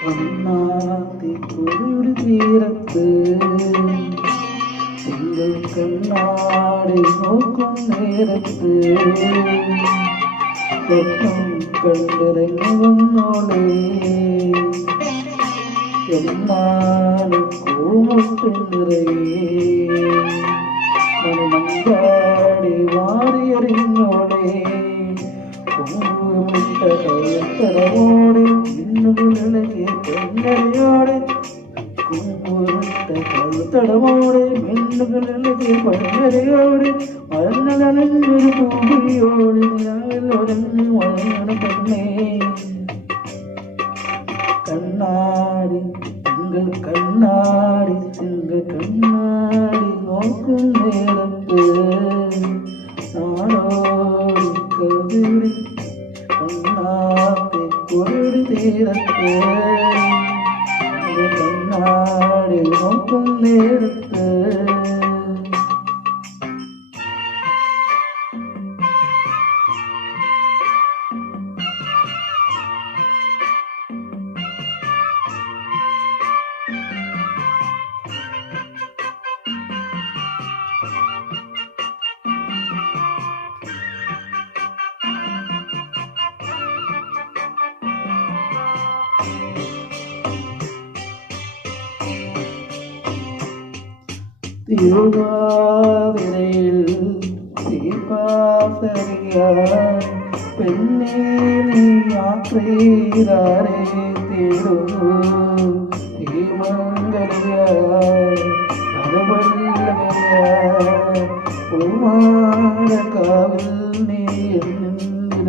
ഒന്നാത്തി കുളിയുടെ തീരത്ത് തിങ്കൾ കണ്ണാടി നോക്കും നേരത്ത് സ്വപ്നം കണ്ടിറങ്ങി വന്നോളേ എന്നാലും കൂമുട്ട് നിറയേ മണിമങ്കാടി വാരിയറിഞ്ഞോളേ കുങ്കുമിട്ട കഴുത്തറവോടെ മിന്നുകളിളകി പെണ്ണരയോടെ കുങ്കുമിട്ട കഴുത്തടമോടെ മിന്നുകളിളകി പെണ്ണരയോടെ മരണനൊരു പൂവിയോടെ ഞാനൊരഞ്ഞു വളരണ പെണ്ണേ കണ്ണാടി തിങ്കൾ കണ്ണാടി തിങ്കൾ കണ്ണാടി നോക്കും നേരത്ത് കവിടി കണ്ണാത്തി കുരുടി തീരത്ത് തിങ്കൾ കണ്ണാടി നോക്കും നേരത്ത് തിരുവാതിരയിൽ ദീപാസരിയാൻ പെണ്ണേ നീ യാത്രയിലാരെ തേടുന്നു. തീമംഗലിയാൻ കരവല്ലകയാൻ കുമാരക്കാവിൽ നീ എന്നിൽ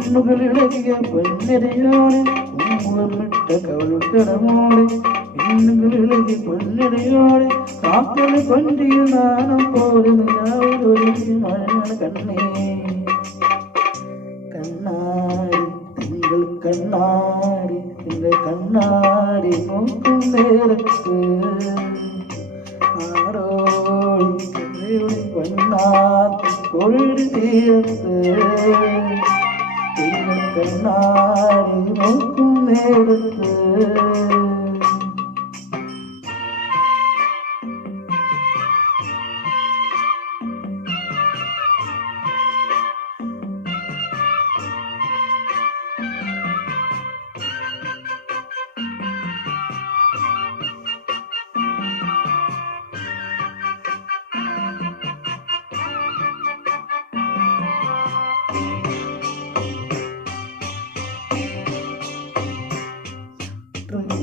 മിന്നുകളിളകിയ പൊന്നരയോടെ കുങ്കുമിട്ട കഴുത്തടമോടെ മിന്നുകളിളകി പൊന്നരയോടെ കാക്കൽ കൊണ്ടിയ നാണം പോലെ നിലാവിലൊരുങ്ങി മഴ കണ്ണേ കണ്ണാടി തിങ്കൾ കണ്ണാടി തിങ്കൾ കണ്ണാടി നോക്കും നേരത്ത് ആരോ പൊന്നാത്തി കൊഴുതി തീരത്ത് തിങ്കൾ കണ്ണാടി നോക്കും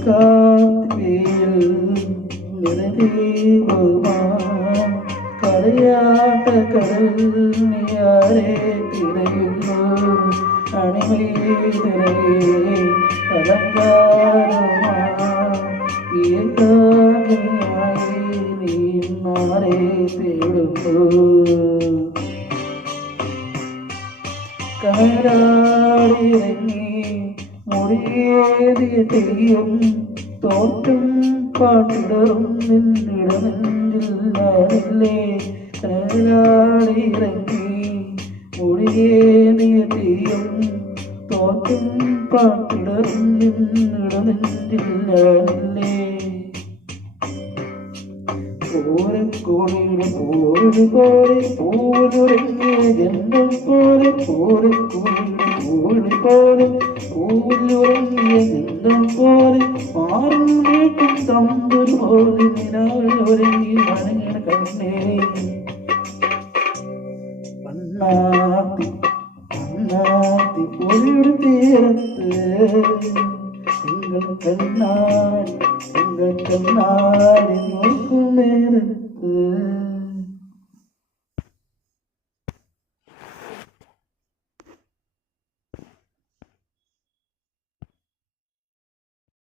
നേരത്ത് കാത്തിരിയിൽ നിറദീപമാ കളിയാട്ട കടൽ തിരയുന്നു അണിമയിലേ അലങ്കാരമാ അലങ്കാരമായി നീ മാറെ തേടുന്നു. കരാടിറങ്ങി തെയ്യം തോറ്റും പാട്ടിടറും നിന്നിടമെഞ്ചിൽ ഞാനില്ലേ കരാടിറങ്ങി മുടിയേറിയ തെയ്യം തോറ്റും പാട്ടിടറും നിന്നിടമെഞ്ചിൽ ഞാനില്ലേ പൂരക്കോടിയുടെ പൂരു പോലെ പൂരുറങ്ങിയ ജന്മം പോലെ പൂരക്കോടിയുടെ പൂര് പോലെ പൂരുറങ്ങിയ ജന്മം പോലെ മാറും വീട്ടും തമ്പുരു പോലെ നിലാവിലൊരുങ്ങി മണങ്ങണ കണ്ണേ പണ്ണാത്തി പണ്ണാത്തി പൊലിയുടെ തീരത്ത് നിങ്ങൾ കണ്ണാൻ നിങ്ങൾ നേരത്ത്